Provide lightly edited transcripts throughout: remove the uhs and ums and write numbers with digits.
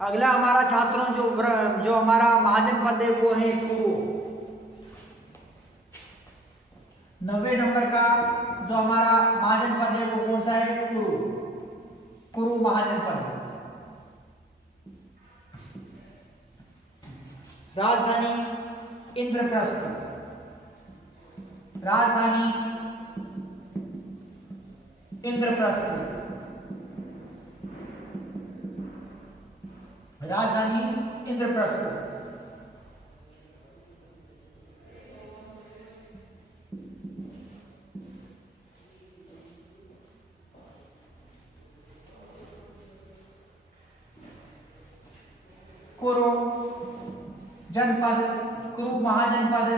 अगला हमारा छात्रों जो हमारा महाजनपद है वो है कुरु। 90 नंबर का जो हमारा महाजनपद है वो कौन सा है? कुरु। कुरु महाजनपद। राजधानी इंद्रप्रस्थ। राजधानी इंद्रप्रस्थ। राजधानी इंद्रप्रस्थ। कुरु जनपद, कुरु महाजनपद,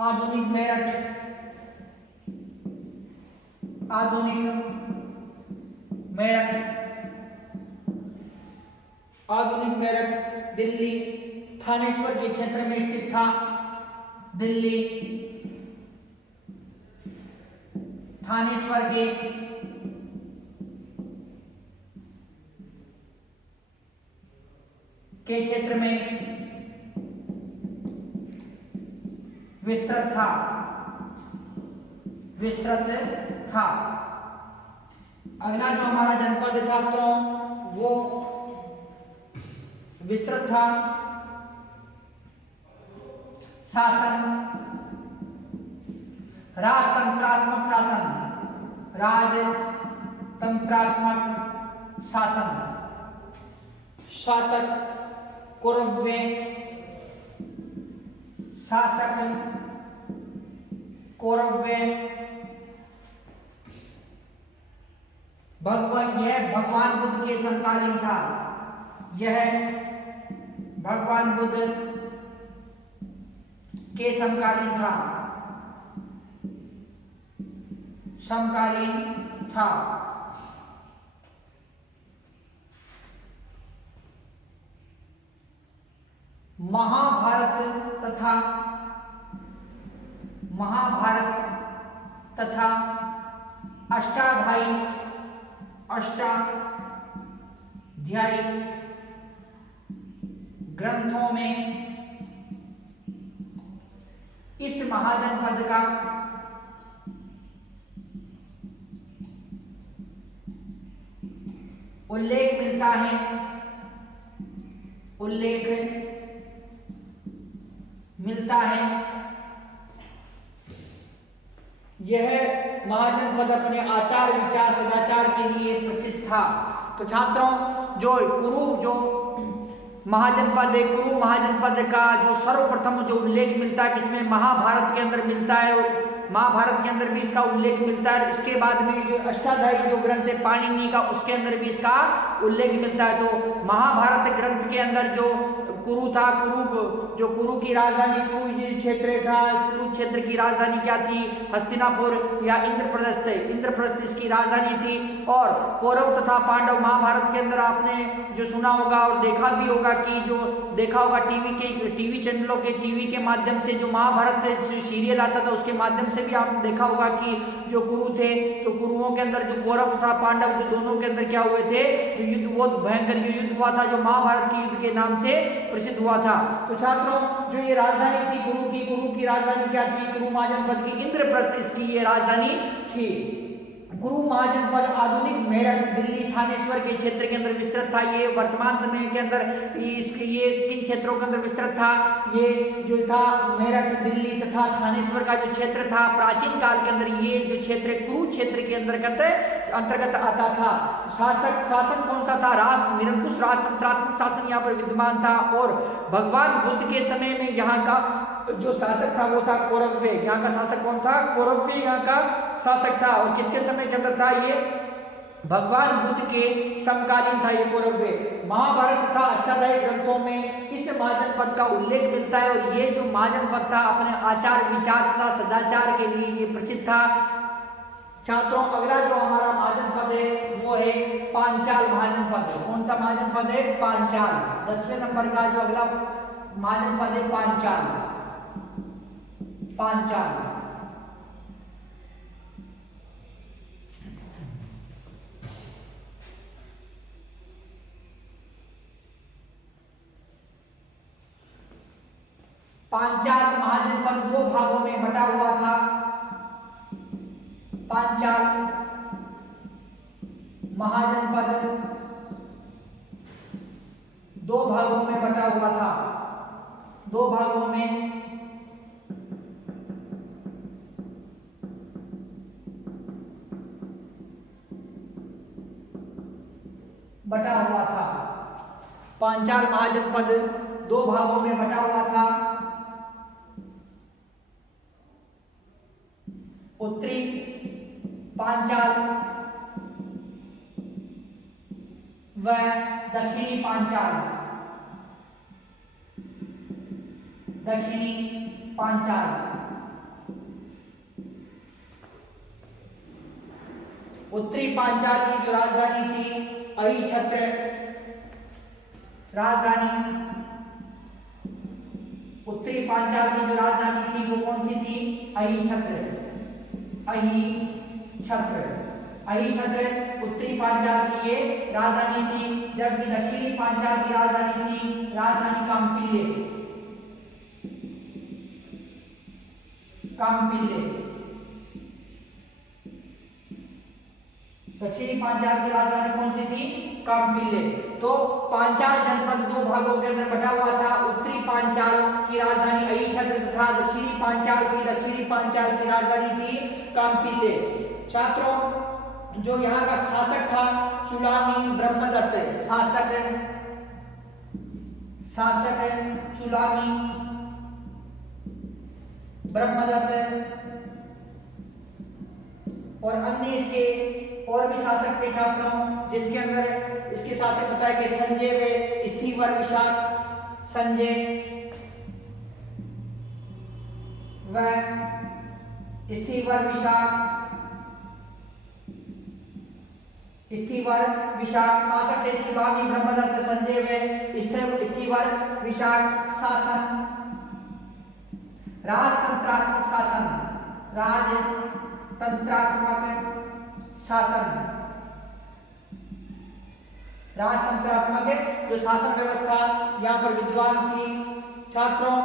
आधुनिक मेरठ, आधुनिक मेरठ, आधुनिक मेरठ दिल्ली, थानेश्वर के क्षेत्र में स्थित था। दिल्ली, थानेश्वर के क्षेत्र में विस्तृत था, विस्तृत था। अगला जो हमारा जनपद है छात्रों वो विस्तृत था। शासन, राजतंत्रात्मक शासन, राजतंत्रात्मक शासन। शासक कौरव्य, शासक कौरव्य। यह भगवान बुद्ध के समकालीन था। यह भगवान बुद्ध के समकालीन था, समकालीन था। महाभारत तथा अष्टाध्यायी ग्रंथों में इस महाजनपद का उल्लेख मिलता है। उल्लेख मिलता है। यह महाजनपद अपने आचार विचार सदाचार के लिए प्रसिद्ध था। तो छात्रों जो कुरु जो महाजनपद है, कुरु महाजनपद का जो सर्वप्रथम जो उल्लेख मिलता है किसमें? महाभारत के अंदर मिलता है। महाभारत के अंदर भी इसका उल्लेख मिलता है। इसके बाद में जो अष्टाध्यायी जो ग्रंथ है पाणिनि का, उसके अंदर भी इसका उल्लेख मिलता है। तो महाभारत ग्रंथ के अंदर जो कुरु था, जो कुरु की राजधानी कुरु क्षेत्र था, कुरु क्षेत्र की राजधानी क्या थी? हस्तिनापुर या इंद्रप्रस्थ है। इंद्रप्रस्थ इसकी राजधानी थी। और कौरव तथा पांडव, महाभारत के अंदर आपने जो सुना होगा और देखा भी होगा कि जो देखा होगा टीवी चैनलों के टीवी के माध्यम से जो महाभारत सीरियल आता था उसके माध्यम से भी आपने देखा होगा कि जो कुरु थे, तो कुरुओं के अंदर जो कौरव तथा पांडव जो दोनों के अंदर क्या हुए थे? जो युद्ध, बहुत भयंकर जो युद्ध हुआ था, जो महाभारत के युद्ध के नाम से प्रसिद्ध हुआ था। तो छात्रों जो ये राजधानी थी कुरु की राजधानी क्या थी? कुरु महाजनपद की इंद्रप्रस्थ इसकी ये राजधानी थी। कुरु महाजनपद आधुनिक मेरठ दिल्ली थानेश्वर के क्षेत्र के अंदर विस्तृत था। ये वर्तमान समय के अंदर ये किन क्षेत्रों के अंदर विस्तृत था? ये जो था मेरठ दिल्ली तथा थानेश्वर का जो क्षेत्र था प्राचीन काल के अंदर ये जो क्षेत्र कुरु क्षेत्र के अंतर्गत आता था। शासन कौन सा था? निरंकुश राजतंत्रात्मक शासन यहाँ पर विद्यमान था। और भगवान बुद्ध के समय में यहाँ का जो शासक था वो था कौरव्य। यहाँ का शासक कौन था? कौरव्य यहाँ का शासक था। और किसके समय के अंदर था? ये भगवान बुद्ध के समकालीन था ये कौरव्य। महाभारत तथा अष्टाध्यायी ग्रंथों में इस महाजनपद का उल्लेख मिलता है। और ये जो महाजनपद था अपने आचार विचार तथा सदाचार के लिए ये प्रसिद्ध था। छात्रों अगला जो हमारा महाजनपद है वो है पांचाल महाजनपद। कौन सा महाजनपद है? पांचाल। 10वें नंबर का जो अगला महाजनपद है पांचाल। पांचाल पांचाल महाजनपद दो भागों में बटा हुआ था। पांचाल महाजनपद दो भागों में बटा हुआ था। दो भागों में बटा हुआ था। पांचाल महाजनपद दो भागों में बटा हुआ था। उत्तरी पांचाल व दक्षिणी पांचाल। दक्षिणी पांचाल। उत्तरी पांचाल की जो राजधानी थी अहिछत्र राजधानी। उत्तरी पांचाल की जो राजधानी थी वो कौन सी थी? अहिछत्र। अहिछत्र। अहिछत्र उत्तरी पांचाल की ये राजधानी थी, जबकि दक्षिणी पांचाल की राजधानी थी राजधानी काम्पिल्य। काम्पिल्य। दक्षिणी पांचाल की राजधानी कौन सी थी? काम्पिल्य। तो पांचाल जनपद दो भागों के अंदर बटा हुआ था। उत्तरी पांचाल की राजधानी अहिछत्र तथा दक्षिणी पांचाल की राजधानी थी काम्पिल्य। छात्रों, जो यहाँ का शासक था चुलामी ब्रह्मदत्त। शासक चुलामी ब्रह्मदत्त। और अन्य इसके और भी शासक थे छात्रों, जिसके अंदर इसके शासक बताया कि संजय व स्थिवर विशाख। संजय व स्थिवर विशाख। स्थिवर विशाख शासक थे चुलामी ब्रह्मदत्त, संजय व स्थिवर विशाख शासन। राजतंत्रात्मक शासन। राजतंत्रात्मक शासन। राजतंत्रात्मक जो शासन व्यवस्था यहाँ पर विद्वान थी। छात्रों,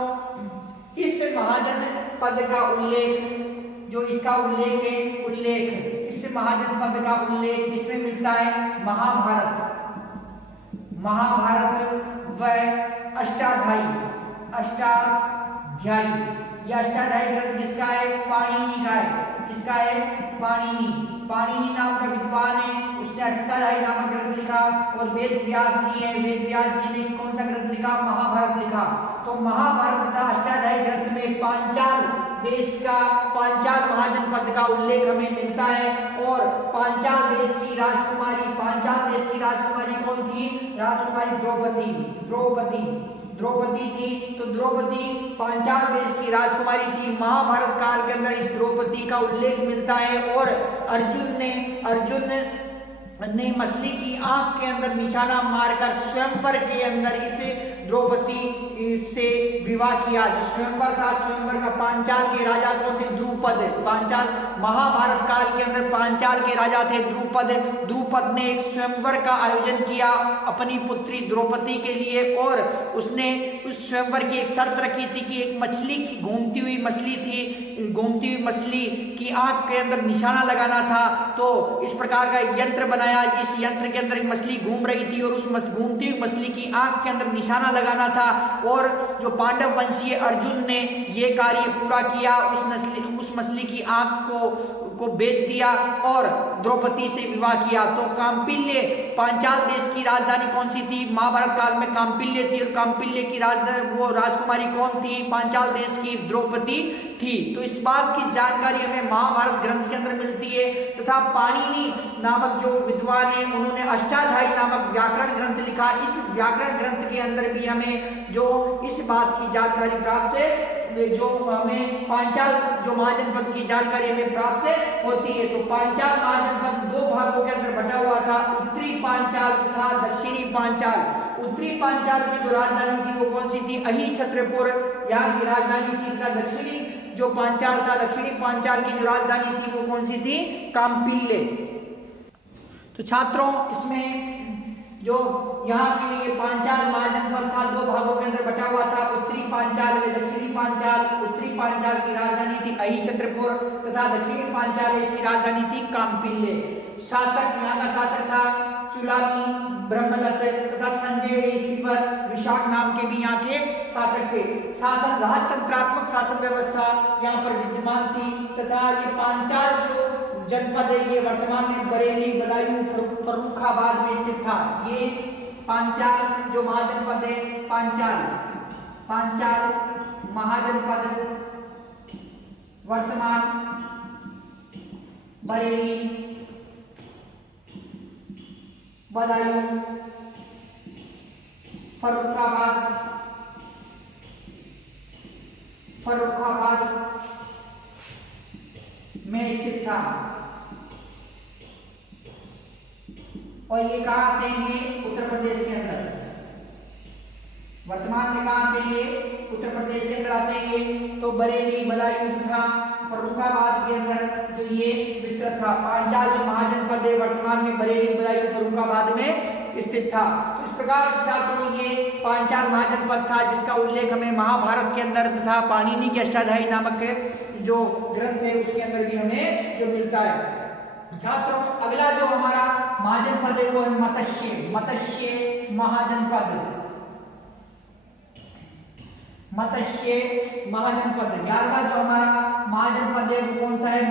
इस महाजन पद का उल्लेख, जो इसका उल्लेख है, इस महाजन पद का उल्लेख किसमें मिलता है? महाभारत। महाभारत व अष्टाध्यायी। यह अष्टाध्यायी ग्रंथ किसका है? पाणिनि का है। किसका है? पाणिनि नाम का विद्वान है, उसने अष्टाध्यायी नामक ग्रंथ लिखा। और वेद व्यास जी है, वेद व्यास जी ने कौन सा ग्रंथ लिखा? महाभारत लिखा। तो महाभारत तथा अष्टाध्यायी ग्रंथ में पांचाल देश का, पांचाल महाजनपद का उल्लेख हमें मिलता है। और पांचाल देश की राजकुमारी कौन थी? राजकुमारी द्रौपदी थी। तो द्रौपदी पांचाल देश की राजकुमारी थी। महाभारत काल के अंदर इस द्रौपदी का उल्लेख मिलता है। और अर्जुन ने मछली की आंख के अंदर निशाना मारकर स्वयंवर के अंदर इसे द्रौपदी से विवाह किया। जो स्वयंवर का पांचाल के राजा कौन थे? द्रुपद। पांचाल महाभारत काल के अंदर पांचाल के राजा थे द्रुपद ने एक स्वयंवर का आयोजन किया अपनी पुत्री द्रौपदी के लिए। और उसने उस स्वयंवर की एक शर्त रखी थी कि एक मछली की घूमती हुई मछली की आंख के अंदर निशाना लगाना था। तो इस प्रकार का एक यंत्र बनाया। इस यंत्र के अंदर एक मछली घूम रही थी और उस घूमती हुई मछली की आंख के अंदर निशाना लगाना था। और जो पांडव वंशीय अर्जुन ने ये कार्य पूरा किया, उस मछली की आंख को बेच दिया और द्रौपदी से विवाह किया। तो काम्पिल्य पांचाल देश की राजधानी कौन सी थी? महाभारत काल में काम्पिल्य थी। और काम्पिल्य की राजकुमारी कौन थी? पांचाल देश की द्रौपदी थी। तो इस बात की जानकारी हमें महाभारत ग्रंथ के अंदर मिलती है। तथा पाणिनि नामक जो विद्वान है, उन्होंने अष्टाध्यायी नामक व्याकरण ग्रंथ लिखा। इस व्याकरण ग्रंथ के अंदर भी हमें जो इस बात की जानकारी प्राप्त है, जो हमें पांचाल जो महाजनपद की जानकारी हमें प्राप्त होती है। तो पांचाल महाजनपद दो भागों के अंदर बटा हुआ था, उत्तरी पांचाल तथा दक्षिणी पांचाल। उत्तरी पांचाल की जो राजधानी थी वो कौन सी थी? अहिछत्रपुर यहाँ की राजधानी थी। तथा दक्षिणी जो पांचाल था, दक्षिणी पांचाल की जो राजधानी थी वो कौन सी थी? काम्पिल्य। तो छात्रों, इसमें जो यहाँ के लिए पांचाल महाजनपद था, दो भागों के अंदर बटा हुआ था। उत्तरी पांचाल व दक्षिणी पांचाल। उत्तरी पांचाल की राजधानी थी अहिछत्रपुर तथा दक्षिणी पांचाल इसकी राजधानी थी काम्पिल्य। शासक यहाँ का शासक था चुलामी ब्रह्मदत्त तथा संजय स्थिवर विशाख नाम के भी यहाँ के शासक थे। शासन राजतंत्रात्मक शासन व्यवस्था यहाँ पर विद्यमान थी तथा ये पांचाल जो जनपद है ये वर्तमान में बरेली, बदायूं, फर्रुखाबाद में स्थित था। ये पांचाल जो महाजनपद है, पांचाल महाजनपद वर्तमान बरेली, बदायूं, फर्रुखाबाद में स्थित था। और ये कहाँ आते हैं? ये उत्तर प्रदेश के अंदर, वर्तमान में कहाँ आते हैं? ये उत्तर प्रदेश के अंदर आते हैं। ये तो बरेली, बदायूं तथा फर्रुखाबाद के अंदर जो ये विस्तृत था। पांचाल जो महाजनपद है वर्तमान में बरेली, बदायूं, फर्रुखाबाद में स्थित था। तो इस प्रकार से छात्रों ये पांचाल महाजनपद था जिसका उल्लेख हमें महाभारत के अंदर तथा पाणिनि के अष्टाध्यायी नामक जो ग्रंथ है उसके अंदर भी हमें जो मिलता है। छात्रों अगला जो हमारा महाजनपद है वो है मत्स्य महाजनपद। मत्स्य महाजनपद 11वां जो हमारा महाजनपद है वो कौन सा है?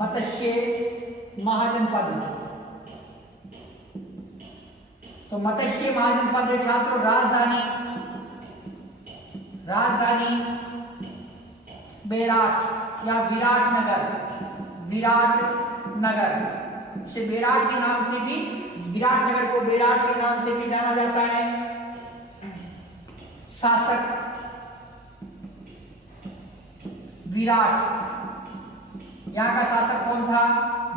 मत्स्य महाजनपद। तो मत्स्य महाजनपद है छात्रों राजधानी बेराट या विराटनगर से विराट के नाम से भी, विराटनगर को बेराट के नाम से भी जाना जाता है। शासक विराट, यहाँ का शासक कौन था?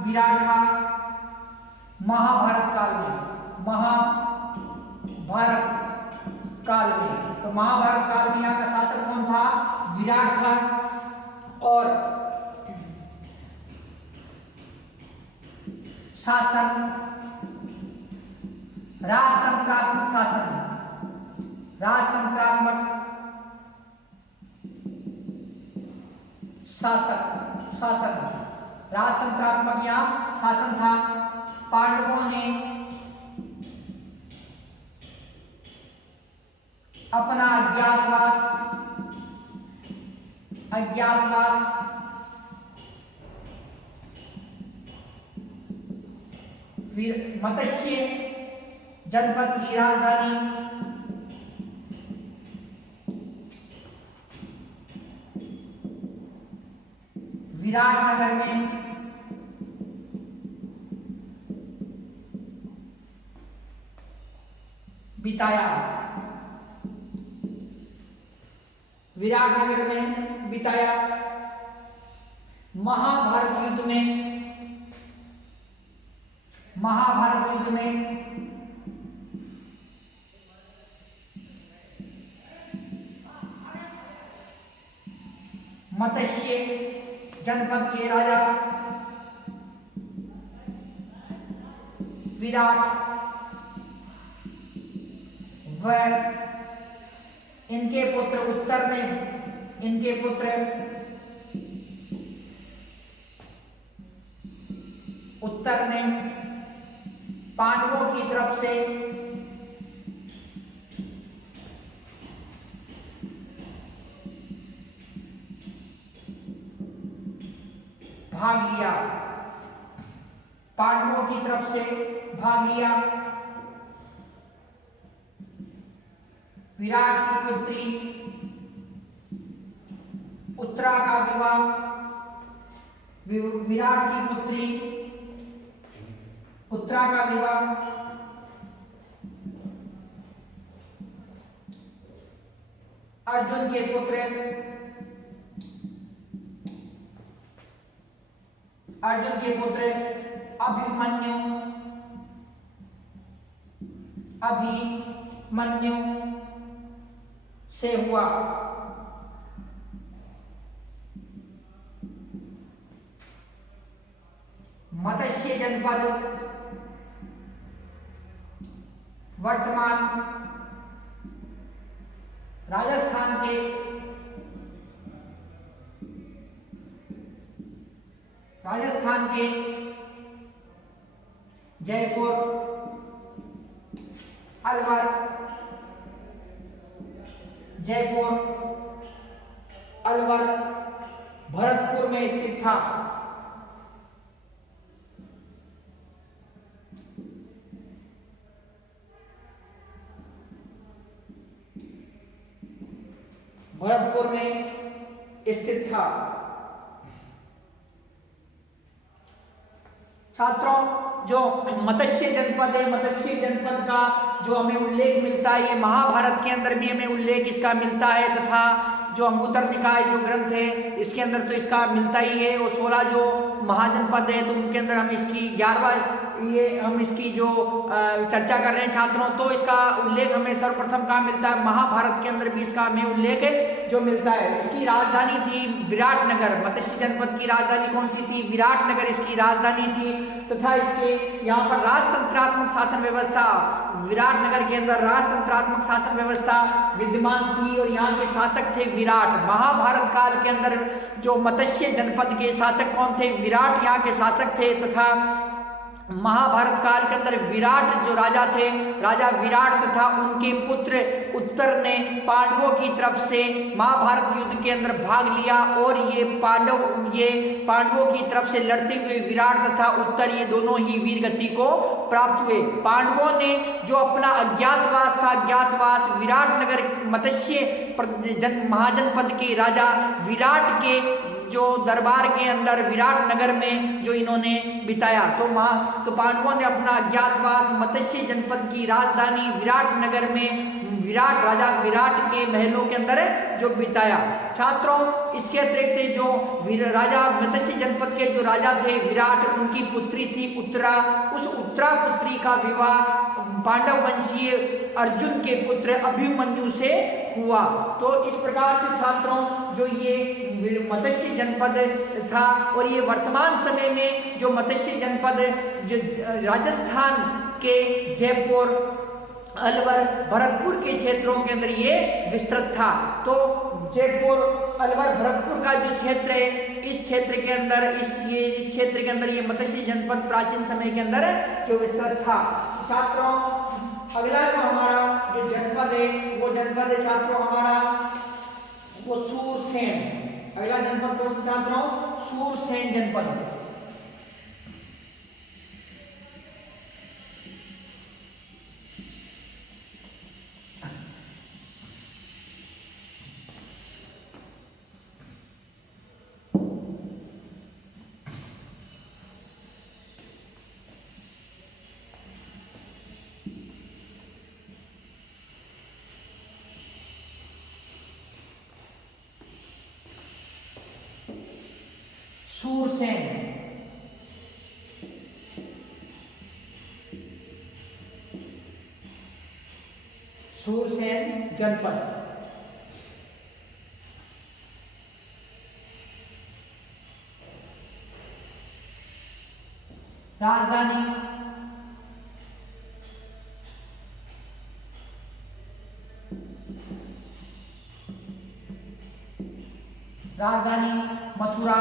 विराट था। महाभारत काल में, तो महाभारत काल में यहाँ का शासक कौन था? विराट था। और शासन राजतंत्रात्मक राजतंत्रात्मक या शासन था। पांडवों ने अपना अज्ञातवास मत्स्य जनपद की राजधानी विराटनगर में बिताया। महाभारत युद्ध में मत्स्य जनपद के राजा विराट व इनके पुत्र उत्तर ने पांडवों की तरफ से भाग लिया। विराट की पुत्री उत्तरा का विवाह अर्जुन के पुत्र अभिमन्यु से हुआ। मत्स्य जनपद वर्तमान राजस्थान के जयपुर, अलवर, भरतपुर में स्थित था। भरतपुर में स्थित था। छात्रों, जो मत्स्य जनपद है, मत्स्य जनपद का जो हमें उल्लेख मिलता है, ये महाभारत के अंदर भी हमें उल्लेख इसका मिलता है, तथा जो अंगुत्तर निकाय जो ग्रंथ है इसके अंदर तो इसका मिलता ही है। और 16 जो महाजनपद है तो उनके अंदर हम इसकी 11वां हम इसकी जो चर्चा कर रहे हैं छात्रों, तो इसका उल्लेख हमें सर्वप्रथम कहाँ मिलता है? महाभारत के अंदर भी इसका हमें उल्लेख जो मिलता है। इसकी राजधानी थी विराटनगर। मत्स्य जनपद की राजधानी कौन सी थी? विराटनगर इसकी राजधानी थी। तथा इसके यहाँ पर राजतंत्रात्मक शासन व्यवस्था, विराटनगर के अंदर राजतंत्रात्मक शासन व्यवस्था विद्यमान थी और यहाँ के शासक थे विराट। महाभारत काल के अंदर जो मत्स्य जनपद के शासक कौन थे? विराट यहाँ के शासक थे। तथा महाभारत काल के अंदर विराट जो राजा थे, राजा विराट तथा उनके पुत्र उत्तर ने पांडवों की तरफ से महाभारत युद्ध के अंदर भाग लिया और ये पांडवों की तरफ से लड़ते हुए विराट तथा उत्तर ये दोनों ही वीर गति को प्राप्त हुए। पांडवों ने जो अपना अज्ञातवास था, अज्ञातवास विराटनगर मत्स्य महाजनपद के राजा विराट के जो दरबार के अंदर विराटनगर में जो इन्होंने बिताया, तो पांडवों ने अपना अज्ञातवास मत्स्य जनपद की राजधानी विराटनगर में राजा विराट के महलों के अंदर जो बिताया। छात्रों, इसके अतिरिक्त जो राजा मत्स्य जनपद के जो राजा थे विराट, उनकी पुत्री थी उत्तरा। उस उत्तरा पुत्री का विवाह पांडव वंशीय अर्जुन के पुत्र अभिमन्यु से हुआ। तो इस प्रकार से छात्रों, जो ये मत्स्य जनपद था और ये वर्तमान समय में जो मत्स्य जनपद जो राजस्थान के जयपुर, अलवर, भरतपुर के क्षेत्रों के अंदर ये विस्तृत था। तो जयपुर, अलवर, भरतपुर का जो क्षेत्र है, इस क्षेत्र के अंदर ये मत्स्य जनपद प्राचीन समय के अंदर जो विस्तृत था। छात्रों, अगला जो हमारा जो जनपद है वो जनपद है छात्रों हमारा वो सूरसेन। अगला जनपद कौन सा छात्रों? सूरसेन जनपद। सूरसेन जनपद। राजधानी मथुरा।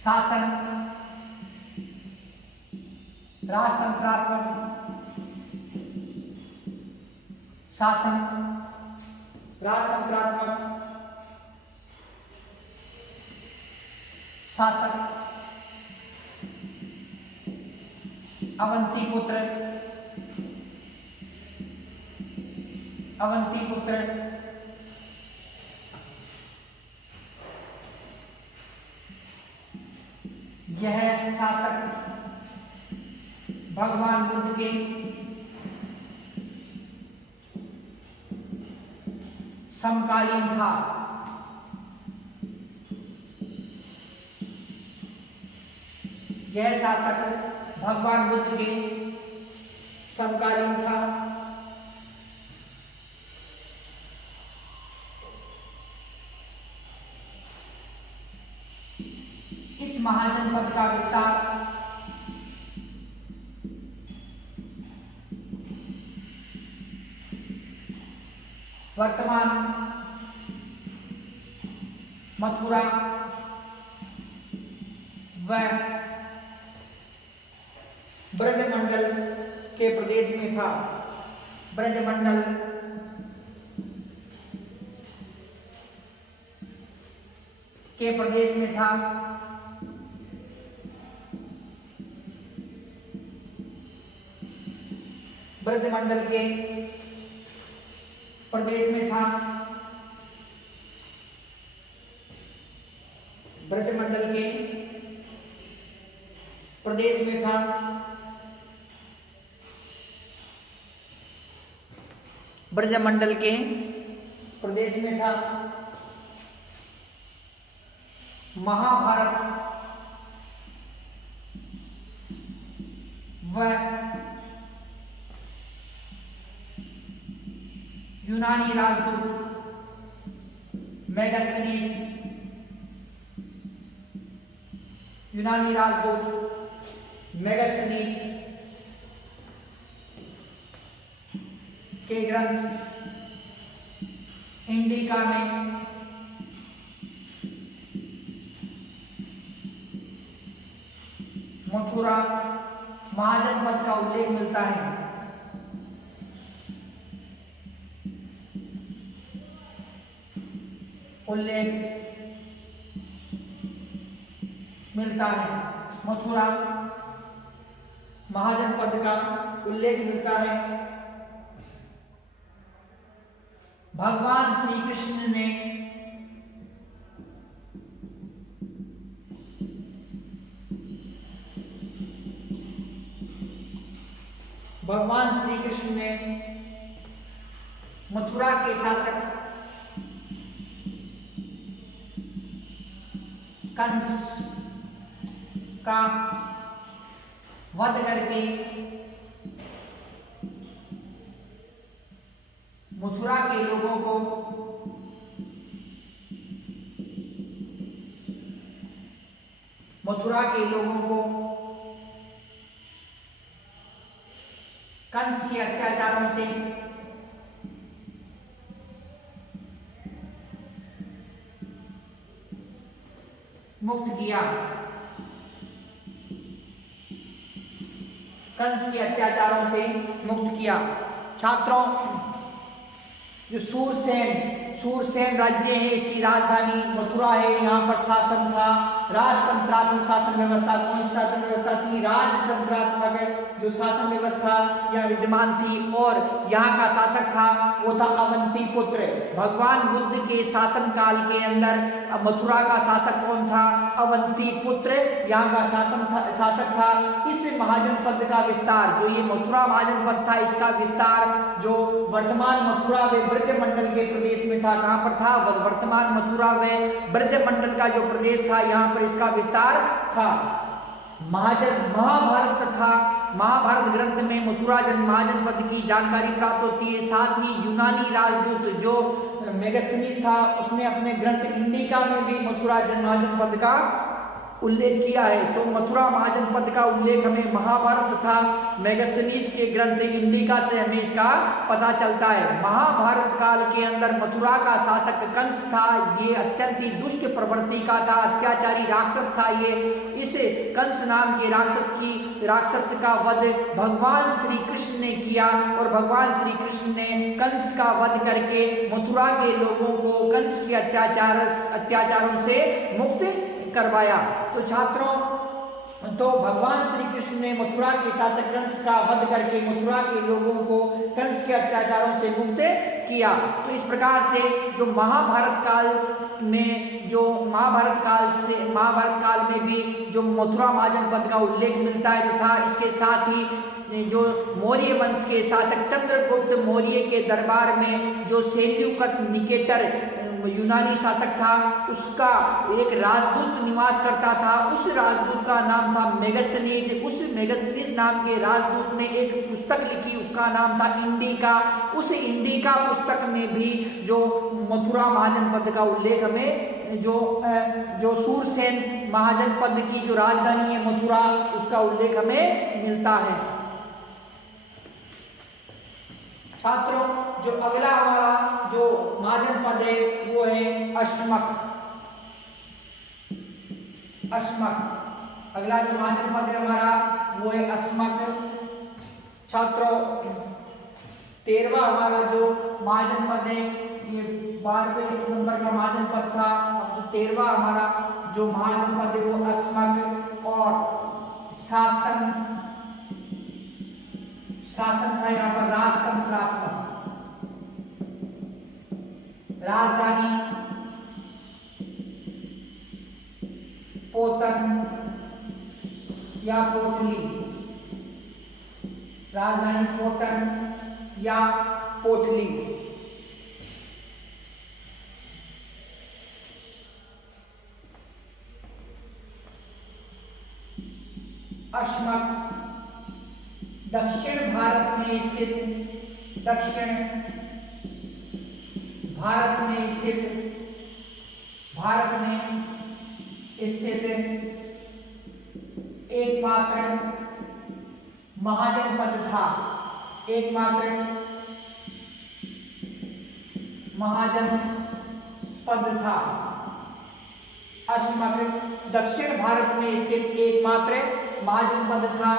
शासन राजतंत्रात्मक शासक अवंतीपुत्र। यह शासक भगवान बुद्ध के समकालीन था। यह शासक भगवान बुद्ध के समकालीन था। इस महाजनपद का विस्तार वर्तमान मथुरा व ब्रजमंडल के प्रदेश में था। ब्रजमंडल के प्रदेश में था। ब्रजमंडल के प्रदेश में था। ब्रजमंडल के प्रदेश में था। ब्रजमंडल के प्रदेश में था। महाभारत व यूनानी राजदूत मेगास्थनीज यूनानी राजदूत मेगास्थनीज के ग्रंथ इंडिका में मथुरा महाजनपद का उल्लेख मिलता है। उल्लेख मिलता है। मथुरा महाजनपद का उल्लेख मिलता है। भगवान श्री कृष्ण ने मथुरा के शासक कंस का वध करके मथुरा के लोगों को कंस के अत्याचारों से मुक्त किया। कंस के अत्याचारों से मुक्त किया। छात्रों, जो सूरसेन राज्य है, इसकी राजधानी मथुरा है। यहाँ पर शासन था, राजतंत्रात्मक शासन व्यवस्था। कौन सी शासन व्यवस्था थी? राजतंत्रात्मक जो शासन व्यवस्था यहाँ विद्यमान थी। और यहाँ का शासक था वो था अवंती पुत्र। भगवान बुद्ध के शासन काल के अंदर मथुरा का शासक कौन था? अवंती पुत्र यहाँ का शासक था। इस महाजनपद का विस्तार, जो ये मथुरा महाजनपद था, इसका विस्तार जो वर्तमान मथुरा व ब्रजमंडल के प्रदेश में था। कहाँ पर था? वर्तमान मथुरा व ब्रजमंडल का जो प्रदेश था, यहाँ पर इसका विस्तार था। महाभारत तथा महाभारत ग्रंथ में मथुरा महाजनपद की जानकारी प्राप्त होती है। साथ ही यूनानी राजदूत जो मेगास्थनीज था, उसने अपने ग्रंथ इंडिका में भी मथुरा महाजनपद का उल्लेख किया है। तो मथुरा महाजनपद का उल्लेख हमें महाभारत तथा मेगास्थनीज के ग्रंथ इंडिका से हमें इसका पता चलता है। महाभारत काल के अंदर मथुरा का शासक कंस था। ये अत्यंत ही दुष्ट प्रवृत्ति का था, अत्याचारी राक्षस था। ये इस कंस नाम के राक्षस का वध भगवान श्री कृष्ण ने किया। और भगवान श्री कृष्ण ने कंस का वध करके मथुरा के लोगों को कंस के अत्याचारों से मुक्त करवाया। तो छात्रों, तो भगवान श्री कृष्ण ने मथुरा के शासक कंस का वध करके मथुरा के लोगों को कंस के अत्याचारों से मुक्त किया। तो इस प्रकार से जो महाभारत काल में भी जो मथुरा महाजनपद का उल्लेख मिलता है तथा इसके साथ ही जो मौर्य वंश के शासक चंद्रगुप्त मौर्य के दरबार में जो सेल्यूकस निकेटर यूनानी शासक था, उसका एक राजदूत निवास करता था। उस राजदूत का नाम था मेगास्थनीज। उस मेगास्थनीज नाम के राजदूत ने एक पुस्तक लिखी, उसका नाम था इंडिका। उस इंडिका पुस्तक में भी जो मथुरा महाजनपद का उल्लेख हमें जो सूरसेन महाजनपद की जो राजधानी है मथुरा, उसका उल्लेख हमें मिलता है। छात्रों जो अगला हमारा जो महाजन पद है वो है अश्मक। अश्मक अगला जो महाजन पद है हमारा वो है अश्मक। छात्रों 13वां हमारा जो महाजन पद है ये 12वें नंबर का महाजन पद था। अब जो 13वां हमारा जो महाजन पद है वो अश्मक और शासन था यहाँ पर राजतंत्रात्मक। राजधानी पोतन या पोटली। राजधानी पोटन या पोटली। अश्मक दक्षिण भारत में स्थित एकमात्र महाजन पद था। एकमात्र महाजन पद था। अश्मक दक्षिण भारत में स्थित एकमात्र महाजन पद था।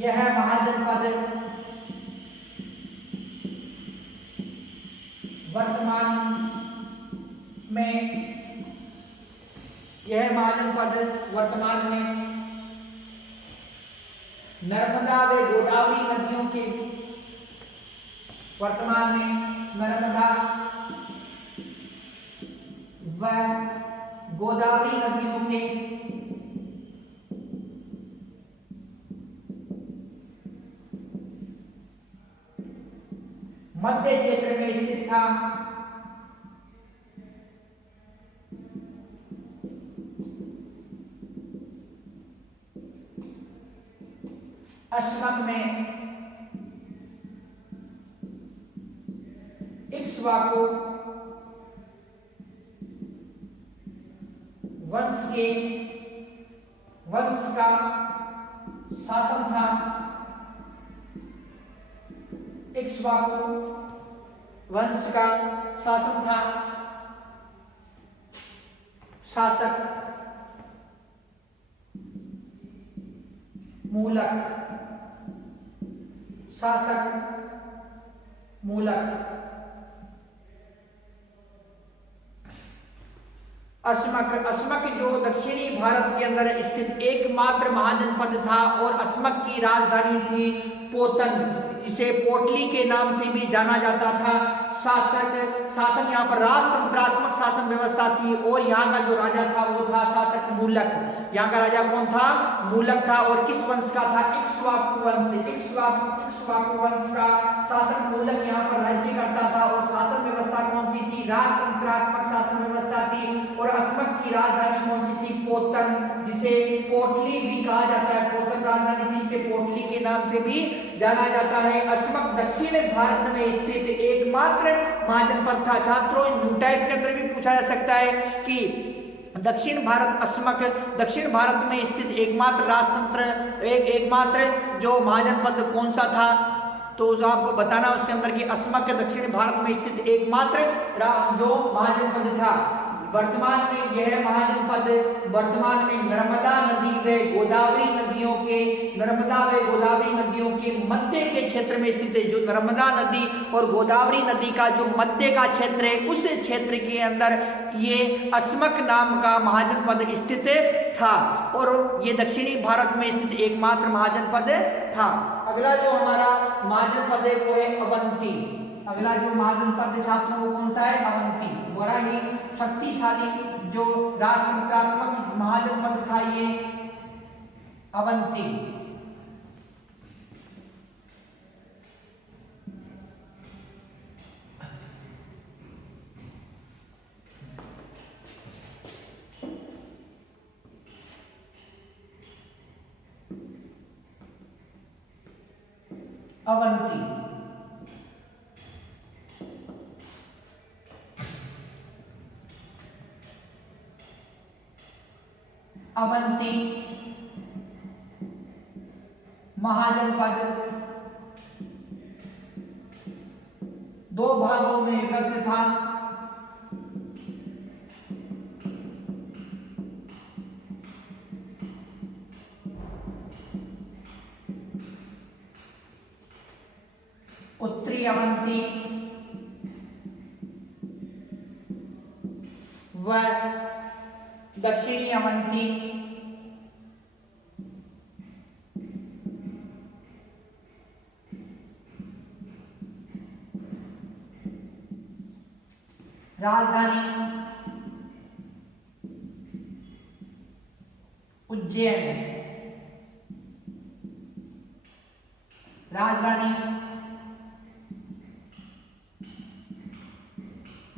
यह महाजन पद वर्तमान में नर्मदा व गोदावरी नदियों के मध्य क्षेत्र में स्थित था। अश्मक में इक्ष्वाकु वंश का शासन था। इक्ष्वाकु वंश का शासन था। शासक मूलक। अश्मक जो दक्षिणी भारत के अंदर स्थित एकमात्र महाजनपद था और अश्मक की राजधानी थी पोतन। इसे पोटली के नाम से भी जाना जाता था। शासन यहाँ पर राजतंत्रात्मक शासन व्यवस्था थी और यहाँ का जो राजा था वो था शासक मूलक। यहाँ का राजा कौन था? मूलक था। और किस वंश का था? इक्ष्वाकु वंश। इक्ष्वाकु वंश का शासक मूलक यहाँ पर राज्य करता था और शासन व्यवस्था कौन सी थी? राजतंत्रात्मक शासन व्यवस्था थी। और अश्मक की राजधानी कौन सी थी? पोतन, जिसे पोटली भी कहा जाता है। पोतन राजधानी थी, इसे पोटली के नाम से भी जाना जाता है। अश्मक दक्षिण भारत में स्थित एकमात्र महाजनपद था। छात्रों न्यू टाइप के अंदर भी पूछा जा सकता है कि दक्षिण भारत में स्थित एकमात्र जो महाजनपद कौन सा था, तो उसे आपको बताना उसके अंदर कि अश्मक दक्षिण भारत में स्थित एकमात्र जो महाजनपद था। वर्तमान में यह महाजनपद वर्तमान में नर्मदा व गोदावरी नदियों के मध्य के क्षेत्र में स्थित है। जो नर्मदा नदी और गोदावरी नदी का जो मध्य का क्षेत्र है, उस क्षेत्र के अंदर ये अश्मक नाम का महाजनपद स्थित था और ये दक्षिणी भारत में स्थित एकमात्र महाजनपद था। अगला जो हमारा महाजनपद है वो है अवंती। अगला जो महाजनपद छात्रों को कौन सा है? अवंती। बड़ा ही शक्तिशाली जो राजतंत्रात्मक महाजनपद था ये अवंती। अवंती महाजनपद दो भागों में विभक्त था। उत्तरी अवंती व दक्षिणी अवंती। राजधानी उज्जैन। राजधानी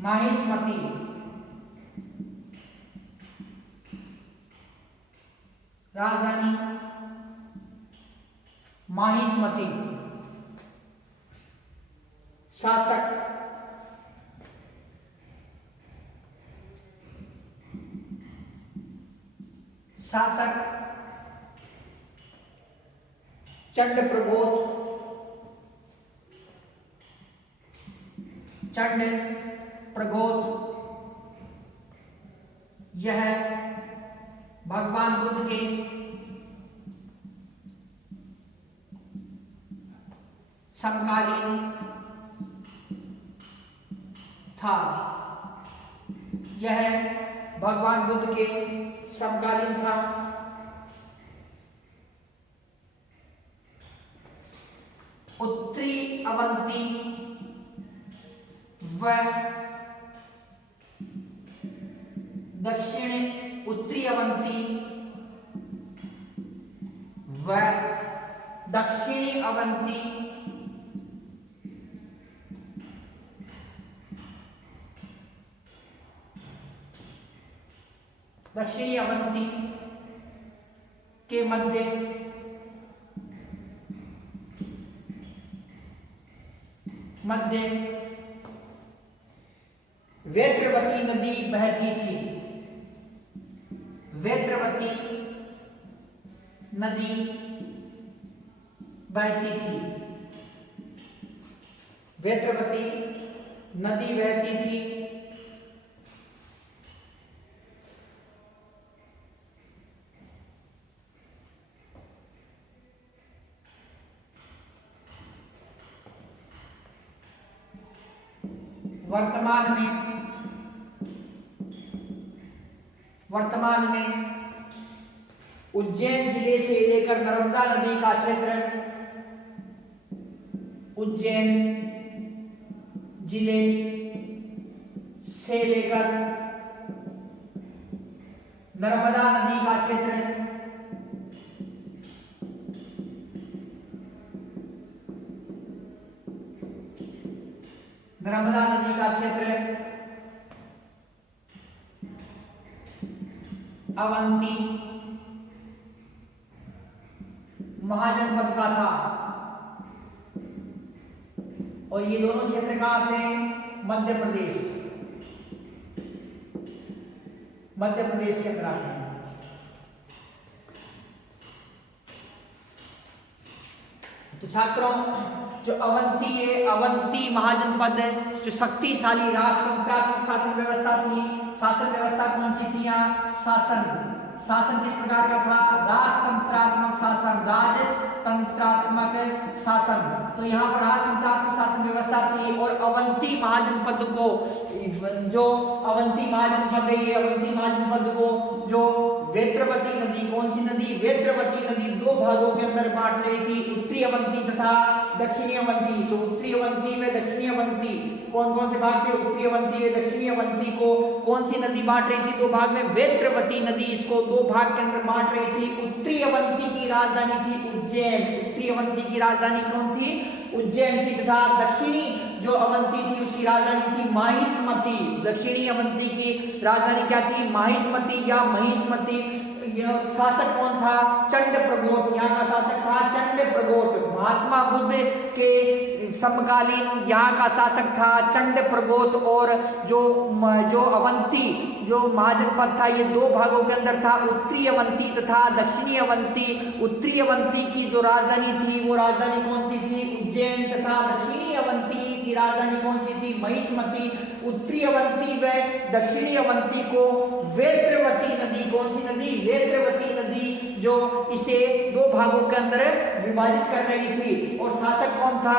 माहिष्मती। राजधानी माहिष्मती। शासक चंड प्रगोत। यह भगवान बुद्ध के समकालीन था। यह भगवान बुद्ध के समकालीन था। उत्तरी अवंती व दक्षिणी उत्तरी अवंती व दक्षिणी अवंती दक्षिणी अवंती के मध्य वेत्रवती नदी बहती थी। वेत्रवती नदी बहती थी। वेत्रवती नदी बहती थी। वर्तमान में उज्जैन जिले से लेकर नर्मदा नदी का क्षेत्र, उज्जैन जिले से लेकर नर्मदा नदी का क्षेत्र, नर्मदा नदी का क्षेत्र अवंती महाजनपद का था। और ये दोनों क्षेत्र कहां आते हैं? मध्य प्रदेश के अंदर आते हैं। तो छात्रों, जो अवंती है, अवंती महाजनपद है, जो शक्तिशाली राजतंत्रात्मक शासन व्यवस्था थी। शासन व्यवस्था कौन सी थी? यहाँ शासन किस प्रकार का था? राजतंत्रात्मक शासन, राजतंत्रात्मक शासन। तो यहाँ पर राजतंत्रात्मक शासन व्यवस्था थी। और अवंती महाजनपद को, जो अवंती महाजनपद है, ये अवंती महाजनपद को जो वेत्रवती नदी, कौन सी नदी? वेत्रवती नदी दो भागों के अंदर बांट रही थी, उत्तरी अवंती तथा दक्षिणी अवंती। तो उत्तरी अवंती में दक्षिणी अवंती कौन कौन से भाग थे? उत्तरी अवंती में दक्षिणी अवंती को कौन सी नदी बांट रही थी? दो भाग में। वेत्रवती नदी इसको दो भाग के अंदर बांट रही थी। उत्तरी अवंती की राजधानी थी उज्जैन। उत्तरी अवंती की राजधानी कौन थी? उज्जैन थी। तथा दक्षिणी जो अवंती थी उसकी राजधानी थी माहिष्मती। दक्षिणी अवंती की राजधानी क्या थी? माहिष्मती या महिष्मती। यह शासक कौन था? चंड प्रगोट। यहाँ का शासक था चंड प्रगोट। महात्मा बुद्ध के समकालीन यहाँ का शासक था चंड प्रगोत। और जो अवंती जो महाजनपद था ये दो भागों के अंदर था, उत्तरी अवंती तथा दक्षिणी अवंती। उत्तरी अवंती की जो राजधानी थी वो राजधानी कौन सी थी? उज्जैन। तथा दक्षिणी अवंती की राजधानी कौन सी थी? महिष्मती। उत्तरी अवंती व दक्षिणी अवंती को वेत्रवती नदी, कौन सी नदी? वेत्रवती नदी, जो इसे दो भागों के अंदर विभाजित कर रही थी। और शासक कौन था?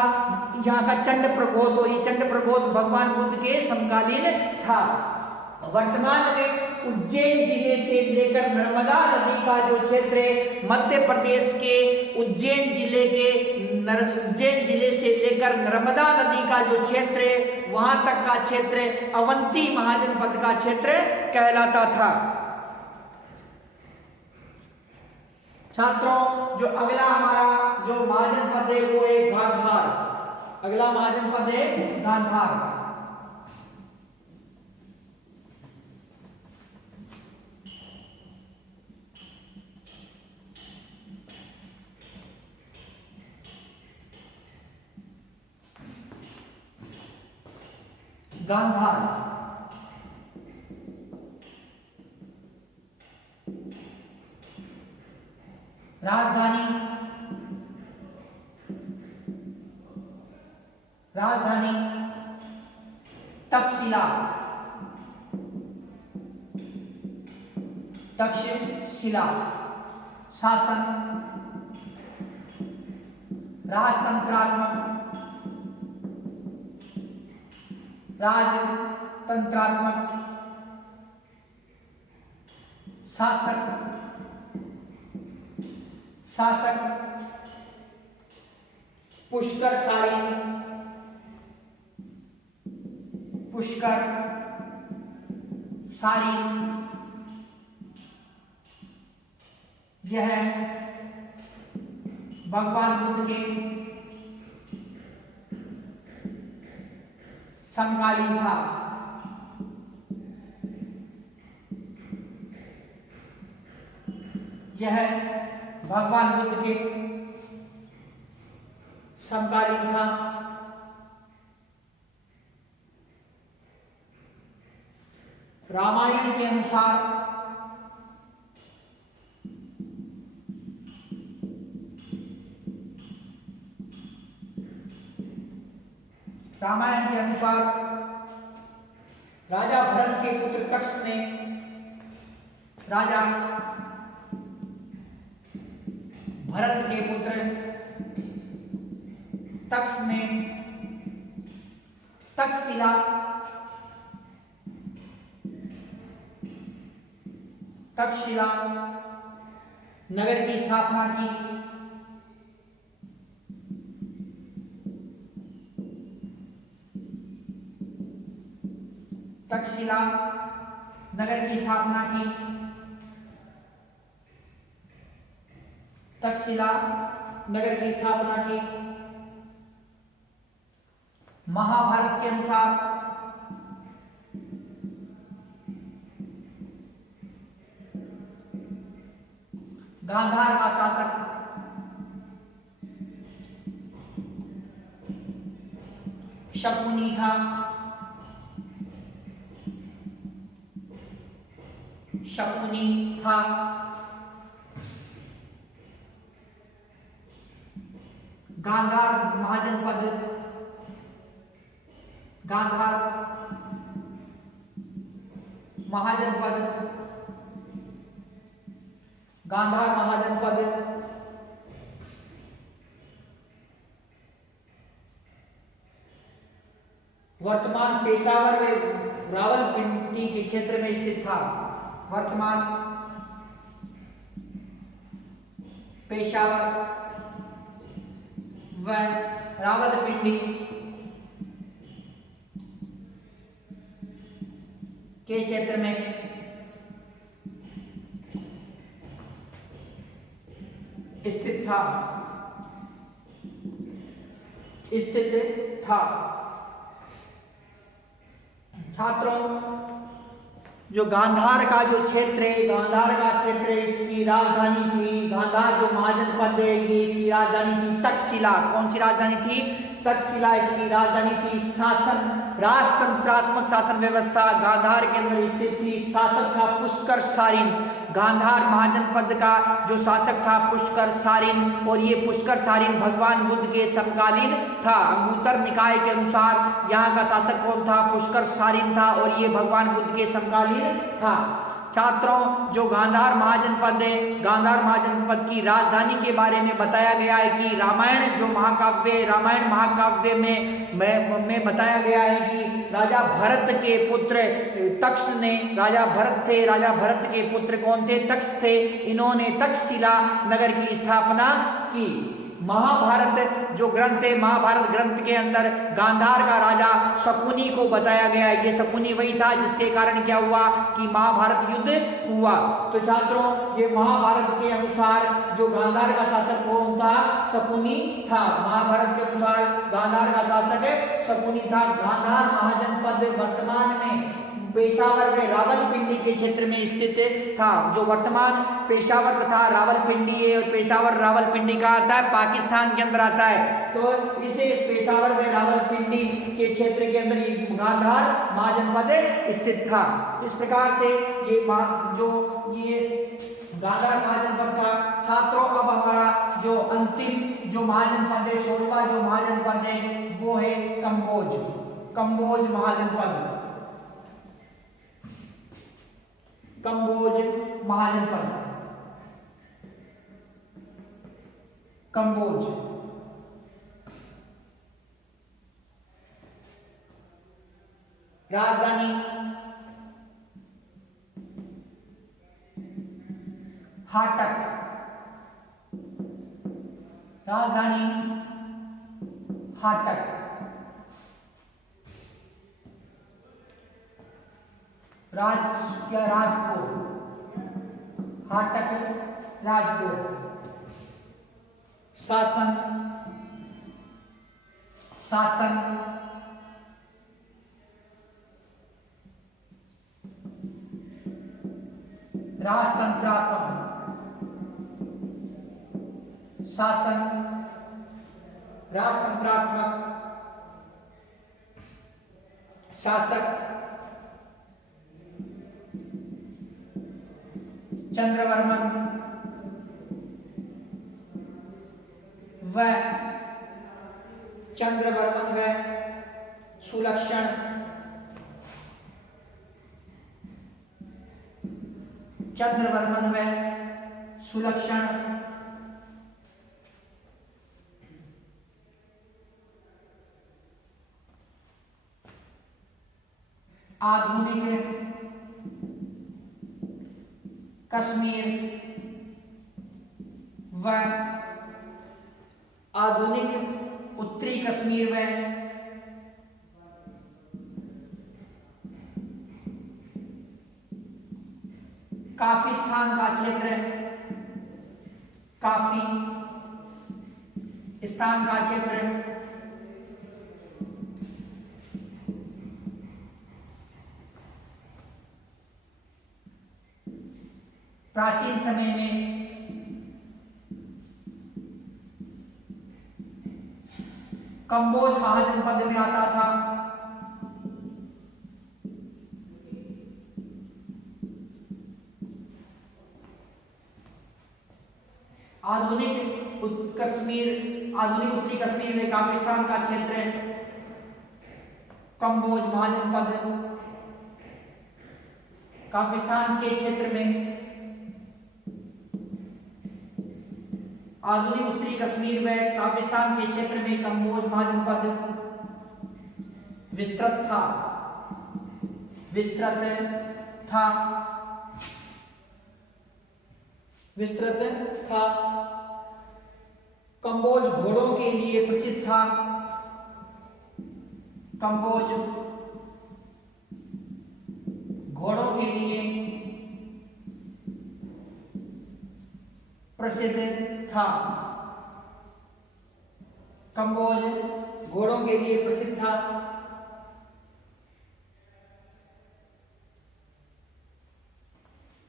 यहाँ का चंड प्रगोत। और ये चंड प्रगोत भगवान बुद्ध के समकालीन था। वर्तमान में उज्जैन जिले से लेकर नर्मदा नदी का जो क्षेत्र है, मध्य प्रदेश के उज्जैन जिले से लेकर नर्मदा नदी का जो क्षेत्र है वहां तक का क्षेत्र अवंती महाजनपद का क्षेत्र कहलाता था। छात्रों, जो अगला हमारा जो महाजनपद है वो है गांधार। अगला महाजनपद है गांधार। गांधार राजधानी तक्षशिला। शासन राजतंत्रात्मक। शासक पुष्कर सारी। यह भगवान बुद्ध के समकालीन था। यह भगवान बुद्ध के समकालीन था। रामायण के अनुसार राजा भरत के पुत्र तक्ष ने तक्षशिला नगर की स्थापना की। तक्षशिला नगर की स्थापना की। महाभारत के अनुसार गांधार का शासक शकुनी था। गांधार महाजनपद वर्तमान पेशावर में रावलपिंडी के क्षेत्र में स्थित था। वर्तमान पेशावर व रावलपिंडी के क्षेत्र में स्थित था। छात्रों, जो गांधार का जो क्षेत्र है, गांधार का क्षेत्र इसकी राजधानी थी, गांधार जो महाजनपद है ये इसकी राजधानी थी तक्षशिला। कौन सी राजधानी थी? तक्षशिला इसकी राजधानी थी। शासन, राजतंत्रात्मक शासन व्यवस्था गांधार के अंदर स्थित थी। शासक था पुष्कर सारिन। गांधार महाजनपद का जो शासक था पुष्कर सारिन, और ये पुष्कर सारिन भगवान बुद्ध के समकालीन था। अंगुत्तर निकाय के अनुसार यहाँ का शासक कौन था? पुष्कर सारिन था, और ये भगवान बुद्ध के समकालीन था। छात्रों, जो गांधार महाजनपद है, गांधार महाजनपद की राजधानी के बारे में बताया गया है कि रामायण जो महाकाव्य, रामायण महाकाव्य में बताया गया है कि राजा भरत के पुत्र तक्ष ने, राजा भरत थे, राजा भरत के पुत्र कौन थे? तक्ष थे। इन्होंने तक्षशिला नगर की स्थापना की। महाभारत जो ग्रंथ है, महाभारत ग्रंथ के अंदर गांधार का राजा शकुनी को बताया गया है। ये शकुनी वही था जिसके कारण क्या हुआ कि महाभारत युद्ध हुआ। तो छात्रों, ये महाभारत के अनुसार जो गांधार का शासक कौन था? शकुनी था। महाभारत के अनुसार गांधार का शासक शकुनी था। गांधार महाजनपद वर्तमान में पेशावर में रावलपिंडी के क्षेत्र में स्थित था। जो वर्तमान पेशावर तथा रावलपिंडी है, और पेशावर रावलपिंडी का आता है पाकिस्तान के अंदर आता है। तो इसे पेशावर में रावलपिंडी के क्षेत्र के अंदर ये गांधार महाजनपद स्थित था। इस प्रकार से ये गांधार महाजनपद था। छात्रों, अब हमारा जो अंतिम जो महाजनपद है, 16वां जो महाजनपद है वो है कंबोज। कंबोज महाजनपद, कंबोज महाजनपद, कंबोज। राजधानी हाटक, राजधानी हाटक। राजपुर, हाटक राजपुर। शासन, शासन राजतंत्रात्मक, शासन राजतंत्रात्मक। शासक चंद्रवर्मन व सुलक्षण। चंद्रवर्मन व सुलक्षण। आधुनिक कश्मीर व आधुनिक उत्तरी कश्मीर व काफिस्तान का क्षेत्र, काफी स्थान का क्षेत्र। प्राचीन समय में कंबोज महाजनपद में आता था। आधुनिक उत्तरी कश्मीर में काफिस्तान का क्षेत्र है कंबोज महाजनपद। काफिस्तान के क्षेत्र में आधुनिक उत्तरी कश्मीर व काफिस्तान के क्षेत्र में कंबोज महाजनपद विस्तृत था, विस्तृत था। कंबोज घोड़ों के लिए प्रसिद्ध था। कंबोज घोड़ों के लिए प्रसिद्ध था। कंबोज घोड़ों के लिए प्रसिद्ध था।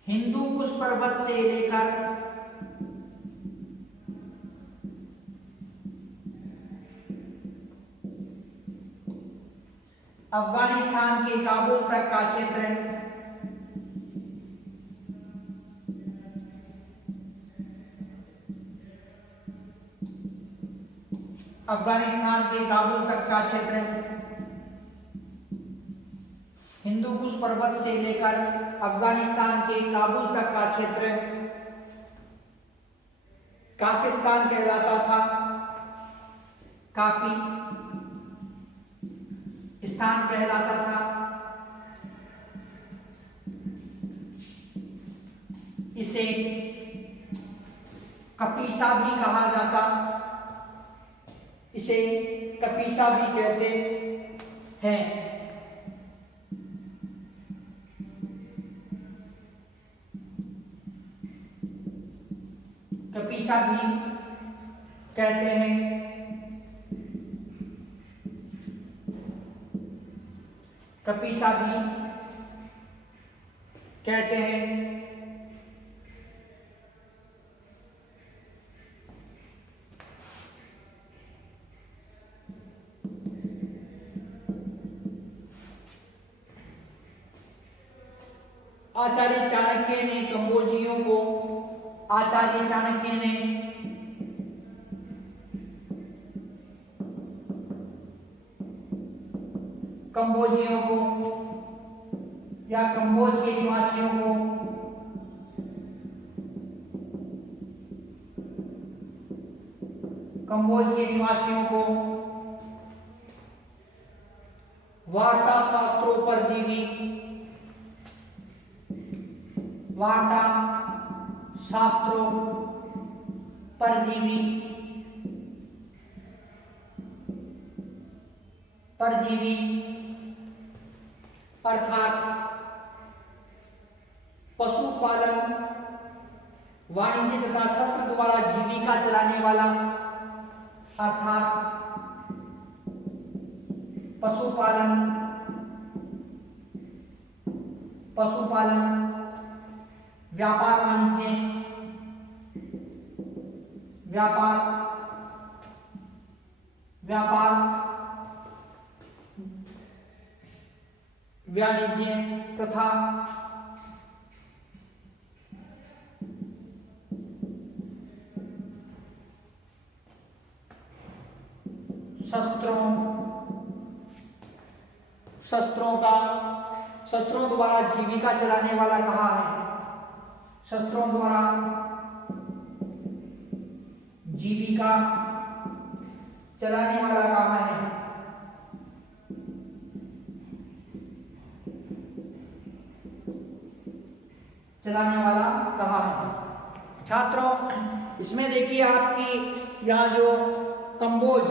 हिंदू कुश पर्वत से लेकर अफगानिस्तान के काबुल तक का क्षेत्र अफगानिस्तान के काबुल तक का क्षेत्र हिंदू कुश पर्वत से लेकर अफगानिस्तान के काबुल तक का क्षेत्र काफिस्तान कहलाता था। काफी स्थान कहलाता था। इसे कपीसा भी कहा जाता, इसे कपीसा भी कहते हैं। कपीसा भी कहते हैं। कपीसा भी कहते हैं। आचार्य चाणक्य ने कंबोजियों को आचार्य चाणक्य ने कंबोजियों को या कंबोज के निवासियों को वार्ता शास्त्रों परजीवी वार्ता शास्त्रों परजीवी अर्थात पशुपालन, वाणिज्य तथा शस्त्र द्वारा जीविका चलाने वाला, अर्थात पशुपालन व्यापार वाणिज्य वाणिज्य तथा शस्त्रों द्वारा जीविका चलाने वाला कहा है। शस्त्रों द्वारा जीविका चलाने वाला कहा है। छात्रों, इसमें देखिए आपकी यहाँ जो कंबोज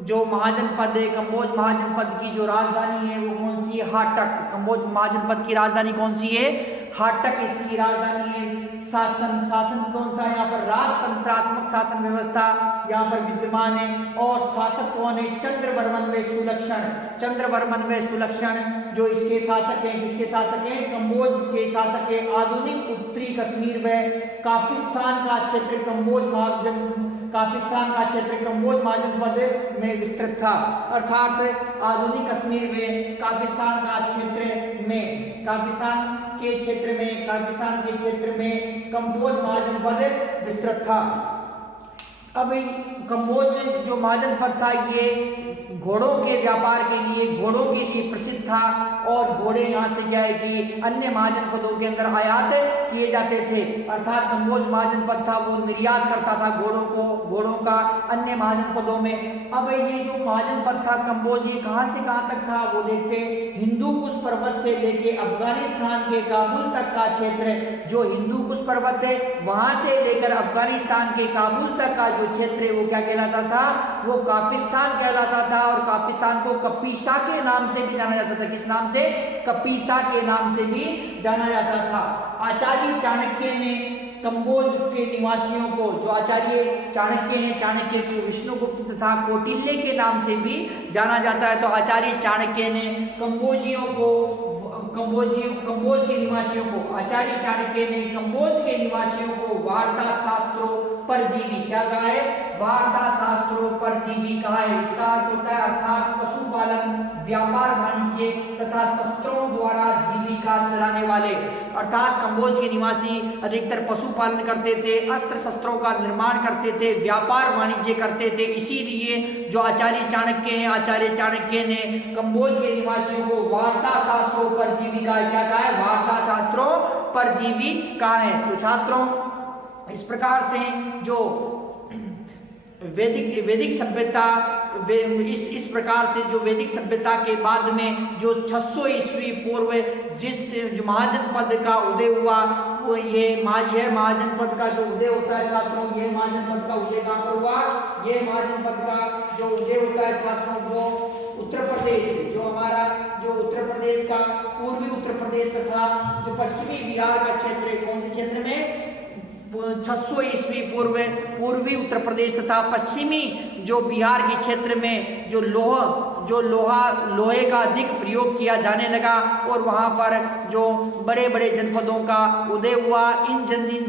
जो महाजनपद है, कंबोज महाजनपद की जो राजधानी है वो कौन सी है? हाटक। कंबोज महाजनपद की राजधानी कौन सी है? हाटक इसकी राजधानी है। शासन कौन सा है यहाँ पर? राजतंत्रात्मक शासन व्यवस्था यहाँ पर विद्यमान है। और शासक कौन है? चंद्रवर्मन व सुलक्षण जो इसके शासक हैं। किसके शासक हैं? कंबोज के शासक है। आधुनिक उत्तरी कश्मीर व काफिस्तान का क्षेत्र कंबोज महाजनपद में विस्तृत था। अर्थात आधुनिक कश्मीर में काफिस्तान के क्षेत्र में कंबोज महाजनपद विस्तृत था। अब कंबोज जो महाजनपद था ये घोड़ों के व्यापार के लिए प्रसिद्ध था। और घोड़े यहाँ से क्या है कि अन्य महाजनपदों के अंदर आयात किए जाते थे। अर्थात कंबोज महाजनपद था वो निर्यात करता था घोड़ों का अन्य महाजनपदों में। अब ये जो महाजनपद था कंबोज, ये कहाँ से कहाँ तक था वो देखते हैं। हिंदू कुश पर्वत से लेके अफगानिस्तान के काबुल तक का क्षेत्र, जो हिंदू कुश पर्वत है वहां से लेकर अफगानिस्तान के काबुल तक का जो क्षेत्र है वो क्या कहलाता था? वो काफिस्तान कहलाता था। और काफिस्तान को कपीसा के नाम से भी जाना जाता था। किस नाम से? कपीसा के नाम से भी जाना जाता था। आचार्य चाणक्य ने कंबोज के निवासियों को, जो आचार्य चाणक्य हैं, चाणक्य को विष्णुगुप्त तथा कौटिल्य के नाम से भी जाना जाता है। तो आचार्य चाणक्य ने कंबोजियों को कंबोज के निवासियों को, आचार्य चाणक्य ने कंबोज के निवासियों को वार्ता शास्त्रों परजीवी क्या कहा है, वार्ता शास्त्रों परजीवी कहा है। इसका अर्थ होता है अर्थात पशुपालन, व्यापार वाणिज्य तथा शस्त्रों द्वारा जीविका चलाने वाले। अर्थात कंबोज के निवासी अधिकतर पशुपालन करते थे, अस्त्र शस्त्रों का निर्माण करते थे, व्यापार वाणिज्य करते थे। इसीलिए जो आचार्य चाणक्य हैं, आचार्य चाणक्य ने कंबोज के निवासियों को वार्ता शास्त्रों पर जीविका क्या कहा है, वार्ता शास्त्रों पर जीविका है। तो छात्रों इस प्रकार से जो वैदिक सभ्यता, इस प्रकार से जो वैदिक सभ्यता के बाद में जो 600 ईस्वी पूर्व जिस जो महाजनपद का उदय हुआ, वो यह महाजनपद का जो उदय होता है छात्रों, यह महाजनपद का उदय कहाँ पर हुआ, यह महाजनपद का जो उदय होता है छात्रों वो उत्तर प्रदेश, जो हमारा जो उत्तर प्रदेश का पूर्वी उत्तर प्रदेश तथा जो पश्चिमी बिहार का क्षेत्र है, कौन से क्षेत्र में, 600 ईस्वी पूर्व पूर्वी उत्तर प्रदेश तथा पश्चिमी जो बिहार के क्षेत्र में जो लोहे का अधिक प्रयोग किया जाने लगा और वहां पर जो बड़े बड़े जनपदों का उदय हुआ। इन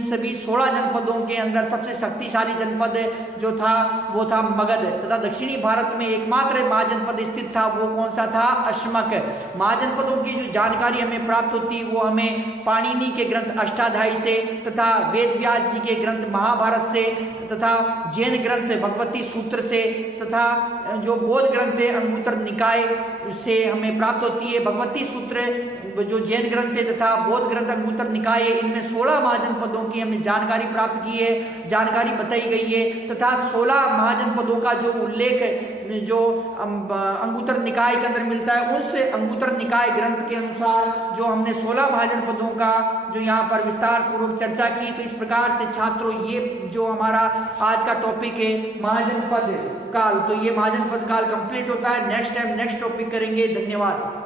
सभी 16 जनपदों के अंदर सबसे शक्तिशाली जनपद जो था वो था मगध तथा दक्षिणी भारत में एकमात्र महाजनपद स्थित था, वो कौन सा था, अश्मक। महाजनपदों की जो जानकारी हमें प्राप्त होती वो हमें पाणिनि के ग्रंथ अष्टाध्यायी से तथा वेद व्यास जी के ग्रंथ महाभारत से तथा जैन ग्रंथ भगवती सूत्र से तथा जो बौद्ध ग्रंथ है अंगुत्तर निकाय से हमें प्राप्त होती है। भगवती सूत्र जो जैन ग्रंथ है तथा बौद्ध ग्रंथ अंगुत्तर निकाय है, इनमें 16 महाजनपदों की हमें जानकारी प्राप्त की है, जानकारी बताई गई है तथा 16 महाजनपदों का जो उल्लेख जो अंगुत्तर निकाय के अंदर मिलता है, उस अंगुत्तर निकाय ग्रंथ के अनुसार जो हमने 16 महाजनपदों का जो यहाँ पर विस्तार पूर्वक चर्चा की। तो इस प्रकार से छात्रों ये जो हमारा आज का टॉपिक है महाजनपद काल, तो ये महाजनपद काल कंप्लीट होता है। नेक्स्ट टाइम नेक्स्ट टॉपिक करेंगे। धन्यवाद।